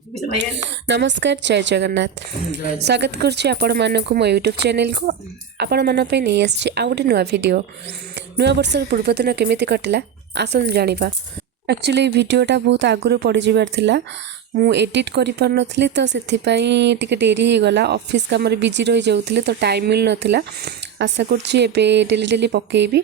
नमस्कार जय जगन्नाथ स्वागत करुच्ची आपण मानक मो यूट्यूब चैनल को आपण मान पे नहीं आसी आ गोटे नुआ वीडियो नुआ वर्ष पूर्व दिन केमिति कटिला आसन जानिबा। एक्चुअली वीडियोटा बहुत आगुरी पड़ी जिबार थिला मु एडिट करि पार नथली तो सेथिपाई टिके डेरी हो गला ऑफिस काम रे बिजी रहि जाउथले तो टाइम मिल नथिला। आशा करछि एबे डेली डेली पकेबी।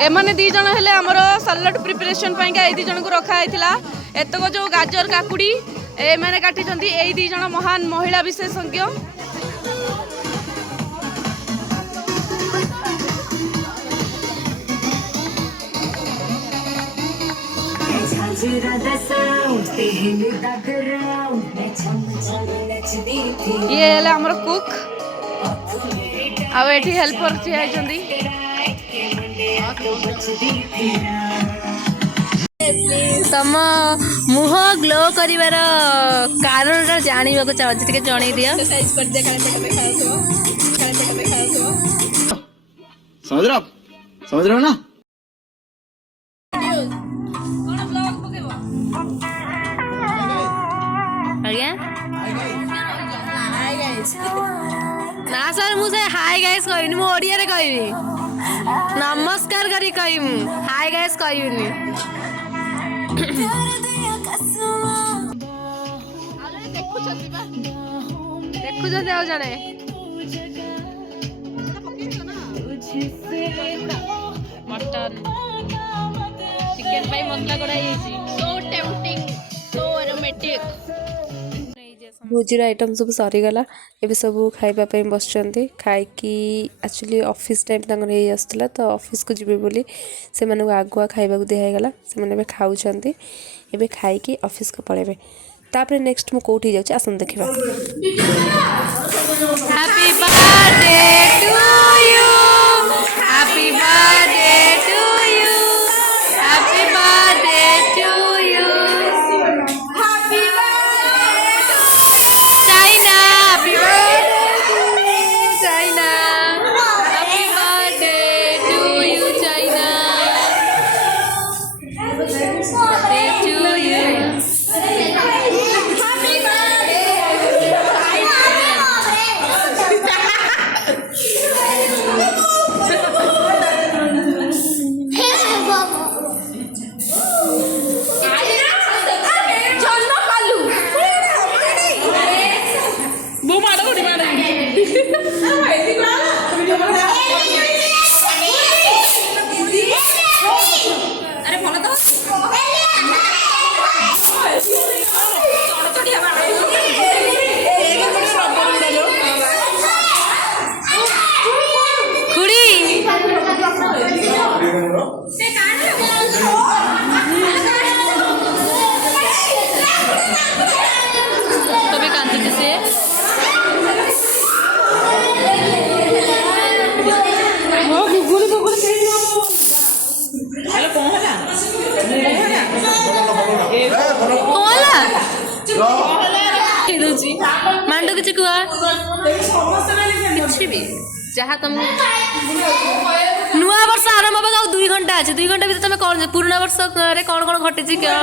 एमाने दी जण हेले हमर सलाड प्रिपरेशन पाई का ए दी जण को रखा हैतिला एतको जो गाजर काकुड़ी ए माने काटी जंती ए दी जण महान महिला विशेषज्ञ। ये हेले हमर कुक आ एठी हेल्पर छिया जंती तम मुह ग्लो करिवार कारण जानिबा को चाहछि टिके जणै दियो। एक्सरसाइज कर दे काले पेट खाओ समझ रहे हो ना। कोन ब्लॉग पकेबो आज्ञा हाय गाइस ना सर मुझे हाय गाइस कहबिनी मु ओडिया रे कहबी नमस्कार करी कहबी हाय गाइस कहबिनी। देखु जदे आ जाने मटन चिकन पाई मसला कढ़ाई सो टेम्पटिंग सो एरोमेटिक। भोजीर आइटम सब सरीगला एबे सब खाइबा बसचंती खाइकी एक्चुअली ऑफिस टाइम तंगर हे आस्तला तो ऑफिस को जिबे बोली से माने आगुआ खाइबा को दिया गला से माने खाउचंती एबे खाइकी ऑफिस को पळेबे तापरे नेक्स्ट मु कोठी जाउची आसन देखिबा। Happy birthday to you happy birthday to you happy birthday to you happy China happy birthday China happy birthday to you China birthday to you. मांडो किसी कुआ भी जहाँ तुम नुआ वर्ष आरंभ होगा 2 घंटा अच्छे 2 घंटा भीतर तुम कौन पुराना वर्ष रे कौन कौन घटी क्या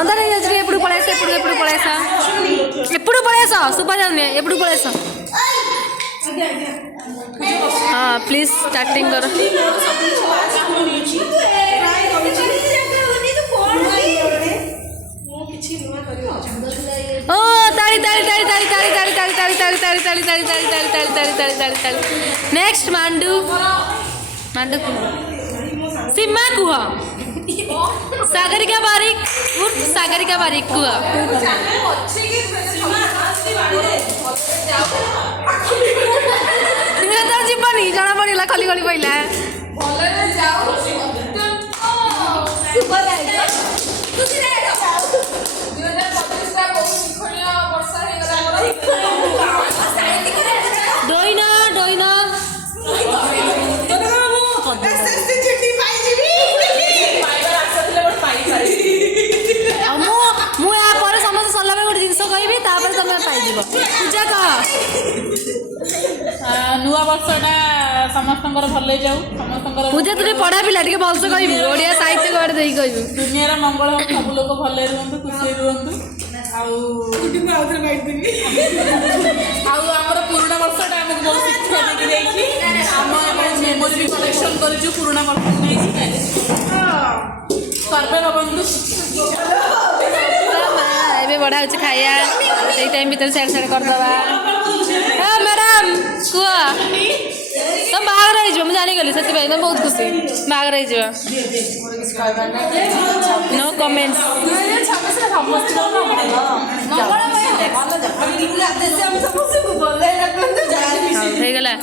अंदर नहीं जाए एपड़ू पळेसा एपड़ू पळेसा सुपर जाने एपड़ू पळेसा। हाँ प्लीज स्टार्टिंग करो। ओ ताली ताली ताली ताली ताली ताली ताली ताली ताली ताली ताली ताली ताली ताली ताली ताली ताली ताली। नेक्स्ट मांडू मांडू सीमा कुआ सागरिका बारिक उर्फ सागरिका बारिक कुआ तो जीवनी जना पड़ा खली खली पहला डोइना डोइना କହିବ ପୂଜା କହ। ନୂଆ ବର୍ଷଟା ସମସ୍ତଙ୍କର ଭଲ ଯାଉ ସମସ୍ତଙ୍କର ପୂଜା ତୁ ଟିକେ ପଢା ପିଲା ଟିକେ ଭଲସେ କହିବୁ ଓଡ଼ିଆ ସାହିତ୍ୟ କୁଆଡ଼େ ଦେଇକି କହିବୁ। ଦୁନିଆର ମଙ୍ଗଳ ହଉ ସବୁ ଲୋକ ଭଲରେ ରୁହନ୍ତୁ ଖୁସିରେ ରୁହନ୍ତୁ। ଆଉ ଆଉ ଆମର ପୁରୁଣା ବର୍ଷଟା ଆମକୁ ବହୁତ ଶିକ୍ଷା ଦେଇକି ଯାଇଛି। ଆମ ମେମୋରି ବି କଲେକ୍ସନ୍ କରିଛୁ ପୁରୁଣା ବର୍ଷକୁ ନେଇକି। ସର୍ବେ ଭବନ୍ତୁ। ଏବେ ବଢ଼ା ହେଉଛି ଖାଇବା ସେଇ ଟାଇମ୍ ଭିତରେ ସିଆଡ଼େ ସିଆଡ଼େ କରିଦେବା। ହଁ ମ୍ୟାଡ଼ାମ୍ କୁହ ତମ ବାହାଘର ହେଇଯିବ ମୁଁ ଜାଣିଗଲି ସେଥିପାଇଁ ତମେ ବହୁତ ଖୁସି ବାହାଘର ହେଇଯିବ। No comments. ହେଇଗଲା।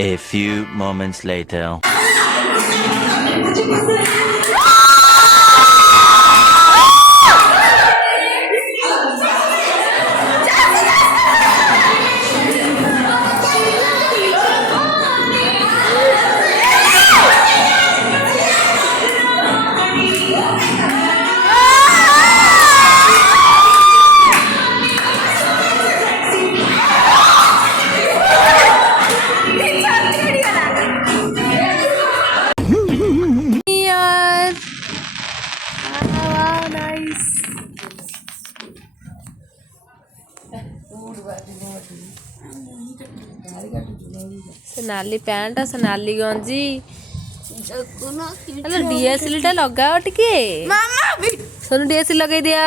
A few moments later. Guys. से नाली पैंट से नाली गंजी हेलो डीएसएल टा लगाओ टिके सोनू डीएसएल लगे दिया।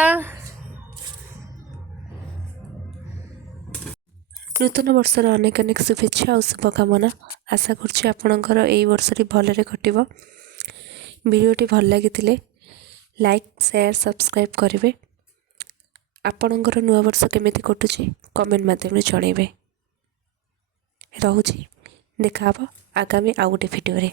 नूतन वर्षर अनेक अनेक शुभेच्छा और शुभकामना आशा करुँच आपणकर यही वर्षटी भलरे कटिब। वीडियोटी भल लगी लाइक शेयर सब्सक्राइब करेंगे। आपणकर नुआ वर्ष केमिति कटुची कमेंट माध्यम जनइबे। रहुची देखा आगामी आउ गोटे भिडियो रे।